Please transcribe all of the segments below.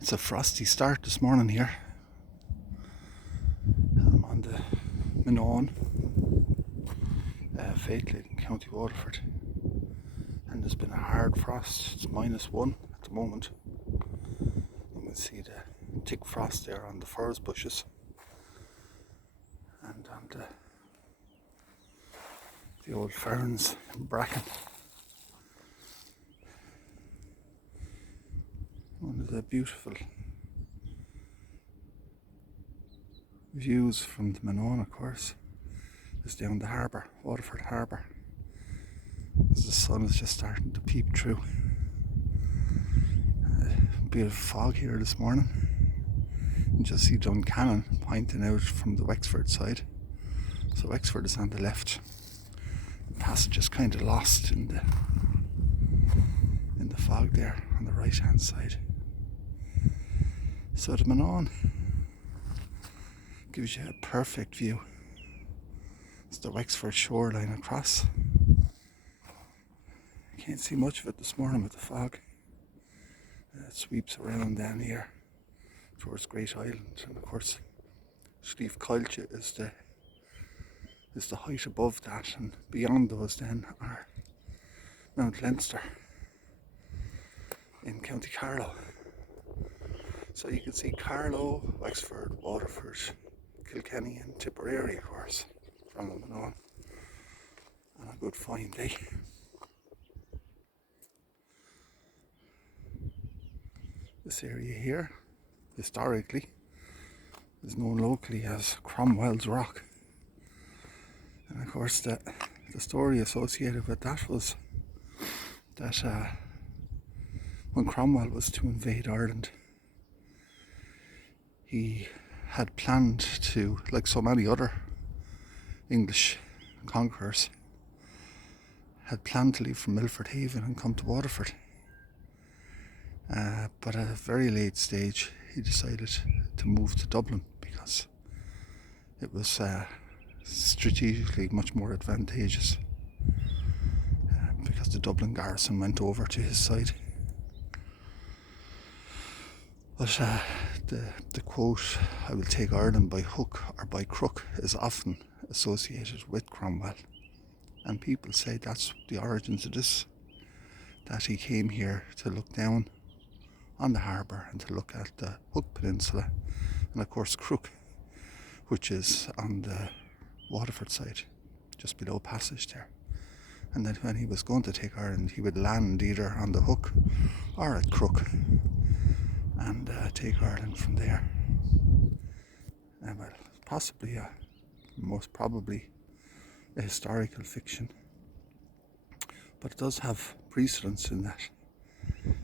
It's a frosty start this morning here. I'm on the Minaun, Fatal in County Waterford, and there's been a hard frost. It's -1 at the moment. You can see the thick frost there on the furze bushes and on the old ferns and bracken. One of the beautiful views from the Minaun, of course, is down the harbour, Waterford harbour, as the sun is just starting to peep through. A bit of fog here this morning. You just see Duncannon pointing out from the Wexford side. So Wexford is on the left. The passage is kind of lost in the fog there on the right hand side. So the Minaun gives you a perfect view. It's the Wexford shoreline across. Can't see much of it this morning with the fog. It sweeps around down here towards Great Island, and of course Slieve Coillte is the height above that, and beyond those then are Mount Leinster in County Carlow. So you can see Carlow, Wexford, Waterford, Kilkenny and Tipperary, of course, from the Minaun on a good fine day. This area here, historically, is known locally as Cromwell's Rock. And of course the story associated with that was that when Cromwell was to invade Ireland, he had planned to, like so many other English conquerors, had planned to leave from Milford Haven and come to Waterford. But at a very late stage he decided to move to Dublin because it was strategically much more advantageous, because the Dublin garrison went over to his side. But the quote, "I will take Ireland by hook or by crook," is often associated with Cromwell, and people say that's the origins of this, that he came here to look down on the harbour and to look at the Hook Peninsula, and of course Crooke, which is on the Waterford side, just below Passage there. And then when he was going to take Ireland, he would land either on the Hook or at Crooke and take Ireland from there. Well, possibly, most probably a historical fiction, but it does have precedence in that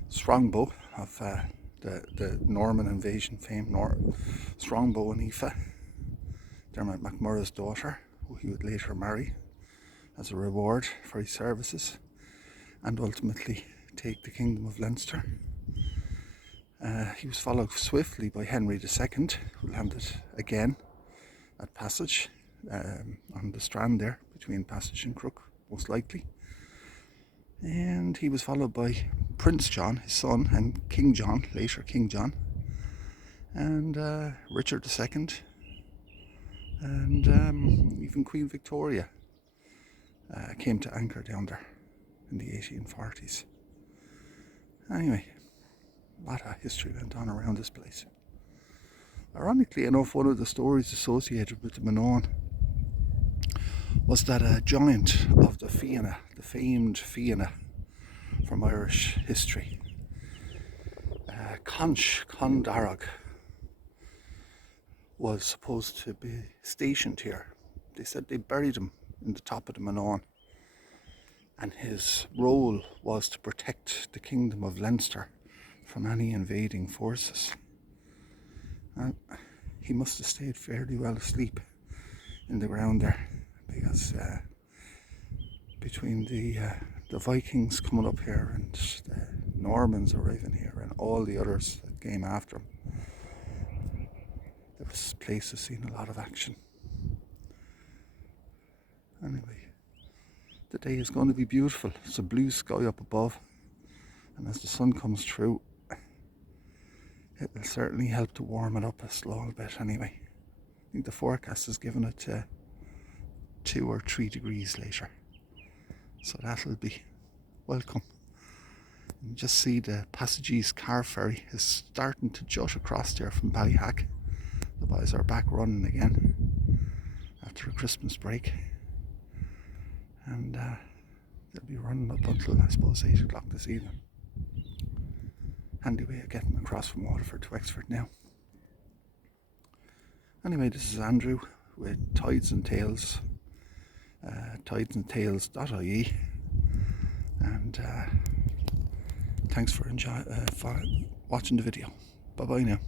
Strongbow of the Norman invasion fame, Strongbow and Aoife, Dermot MacMurrough's daughter, who he would later marry as a reward for his services and ultimately take the Kingdom of Leinster. He was followed swiftly by Henry II, who landed again at Passage, on the strand there between Passage and Crooke, most likely. And he was followed by Prince John, his son, and King John, later King John, and Richard II, and even Queen Victoria came to anchor down there in the 1840s. Anyway, a lot of history went on around this place. Ironically enough, one of the stories associated with the Minaun was that a giant of the Fianna, the famed Fianna from Irish history, Conch Condarag, was supposed to be stationed here. They said they buried him in the top of the Minaun, and his role was to protect the Kingdom of Leinster from any invading forces. And he must have stayed fairly well asleep in the ground there, because between the Vikings coming up here and the Normans arriving here and all the others that came after him, this place has seen a lot of action. Anyway, the day is going to be beautiful. It's a blue sky up above, and as the sun comes through, It'll certainly help to warm it up a small bit anyway. I think the forecast is giving it 2 or 3 degrees later, so that'll be welcome. You just see the Passagees car ferry is starting to jut across there from Ballyhack. The boys are back running again after a Christmas break, and they'll be running up until I suppose 8 o'clock this evening. Handy way of getting across from Waterford to Wexford now. Anyway, this is Andrew with Tides and Tales, tidesandtales.ie, and thanks for watching the video. Bye bye now.